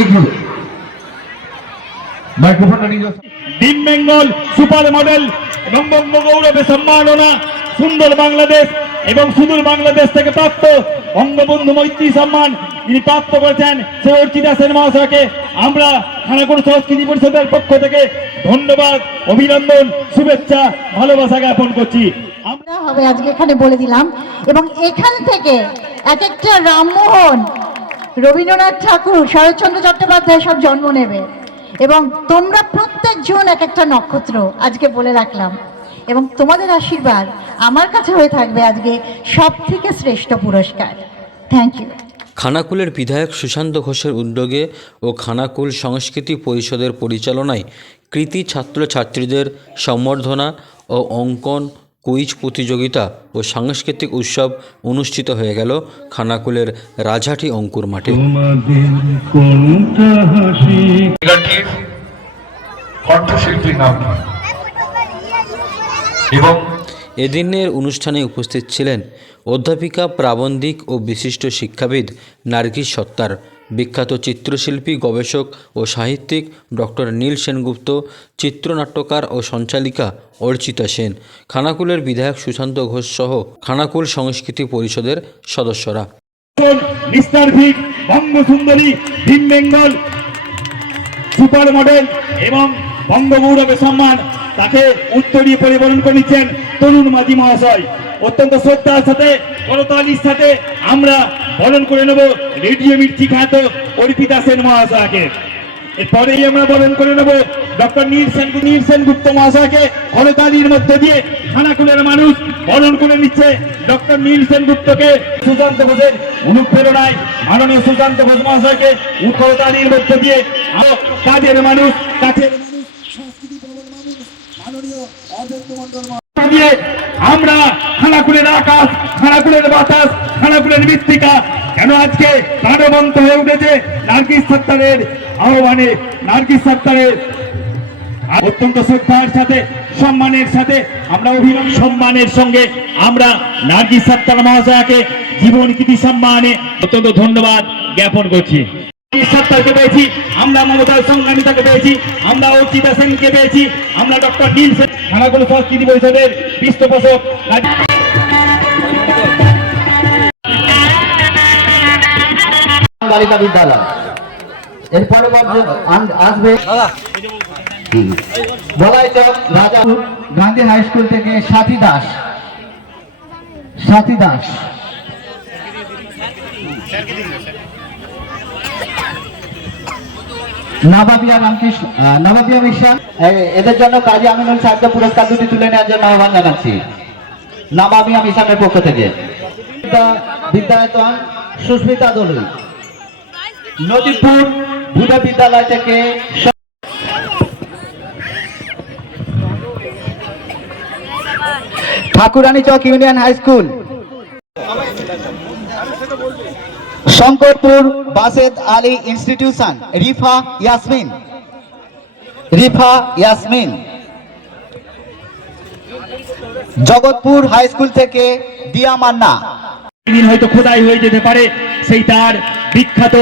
এই মাইক্রোফোনটা নিয়ে ডিম বেঙ্গল সুপার মডেল এবং বঙ্গগৌরবে সম্মাননা সুন্দর বাংলাদেশ এবং সুদূর বাংলাদেশ থেকে প্রাপ্ত বঙ্গবন্ধু মৈত্রী সম্মান প্রাপ্ত করেছেন সে অর্চিতা সেন মহাশয়কে। আমরা খানাকুর সংস্কৃতি পরিষদের পক্ষ থেকে ধন্যবাদ অভিনন্দন শুভেচ্ছা ভালোবাসা জ্ঞাপন করছি। আমরা আমরা হবে আজকে এখানে বলে দিলাম এবং এখান থেকে এক একটা রামমোহন রবীন্দ্রনাথ ঠাকুর, শরৎচন্দ্র চট্টোপাধ্যায় সব জন্ম নেবে। এবং তোমরা প্রত্যেকজন এক একটা নক্ষত্র আজকে বলে রাখলাম। এবং তোমাদের আশীর্বাদ আমার কাছে হয়ে থাকবে আজকে সব থেকে শ্রেষ্ঠ পুরস্কার। থ্যাংক ইউ খানাকুলের বিধায়ক সুশান্ত ঘোষের উদ্যোগে ও খানাকুল সংস্কৃতি পরিষদের পরিচালনায় কৃতি ছাত্রছাত্রীদের সম্বর্ধনা ও অঙ্কন কুইজ প্রতিযোগিতা ও সাংস্কৃতিক উৎসব অনুষ্ঠিত হয়ে গেল খানাকুলের রাজহাটি অঙ্কুর মাঠে। এবং এদিনের অনুষ্ঠানে উপস্থিত ছিলেন অধ্যাপিকা প্রাবন্ধিক ও বিশিষ্ট শিক্ষাবিদ নার্গিস সত্তার। বিখ্যাত চিত্রশিল্পী, গবেষক ও সাহিত্যিক ডক্টর নীল সেনগুপ্ত, চিত্রনাট্যকার ও সঞ্চালিকা অর্চিতা সেন, খানাকুলের বিধায়ক সুশান্ত ঘোষ সহ খানাকুল সংস্কৃতি পরিষদের সদস্যরা। মিস্টার বেঙ্গল সুপার মডেল এবং বঙ্গগৌরবের সম্মান, তাকে উত্তরীয় পরিবরণ করে নিচ্ছেন তরুণ মাঝি মহাশয়। অত্যন্ত শ্রদ্ধার সাথে, করতালির সাথে আমরা বরণ করে নেব রেডিও মির্চি খ্যাত অর্পিতা সেন মহাশয়কে। এরপরেই আমরা বরণ করে নেব ডক্টর নীল সেন নীল সেনগুপ্ত মহাশয়কে। করতালির মধ্যে দিয়ে খানাকুলের মানুষ বরণ করে নিচ্ছে ডক্টর নীল সেনগুপ্তকে। সুশান্ত ঘোষের অনুপ্রেরণায় মাননীয় সুশান্ত ঘোষ মহাশয়কে করতালির মধ্যে দিয়ে আরও কাজের মানুষ মানুষ, সংস্কৃতি মাননীয় মন্ডল খানাকুলের আকাশ খানাকুলের বাতাস খানাকুলের মৃত্তিকা। কেন আজকে প্রাণবন্ত হয়ে উঠেছে নার্গিস সত্তারের আহ্বানে? নার্গিস সত্তারের অত্যন্ত শ্রদ্ধার সাথে সম্মানের সাথে আমরা অভিনব সম্মানের সঙ্গে আমরা নার্গিস সত্তার মহাশয়াকে জীবন কৃতি সম্মানে অত্যন্ত ধন্যবাদ জ্ঞাপন করছি। নার্গিস সত্তারকে পেয়েছি আমরা মমতা সংগ্রামিতাকে পেয়েছি আমরা অর্চিতা সেনকে পেয়েছি আমরা ডক্টর নীল সেন। খানাকুল সংস্কৃতি পরিষদের পৃষ্ঠপোষক। বালিকা বিদ্যালয়। বর্জ- আন- আসবে। বলাইচক রাজা গান্ধী হাই স্কুল থেকে সাথী দাস। সাথী দাস। নবাবিয়া রামকৃষ্ণ আহ, নবাবিয়া মিশন এদের জন্য কাজী আমিনুল সাহিত্য পুরস্কার দুটি তুলে নেওয়ার জন্য আহ্বান জানাচ্ছি। নবাবিয়া মিশনের পক্ষ থেকে। বিদ্যা- বিদ্যায়তন সুস্মিতা দলুই। নদীপুর বুধা বিদ্যালয় থেকে Thakurani Chak union high school. Shankarpur Based Ali institution, Rifa Yasmin. Rifa Yasmin. Jagatpur high school থেকে দিয়া মান্না। হয়তো খোদাই হয়ে যেতে পারে, সেই তার বিখ্যাত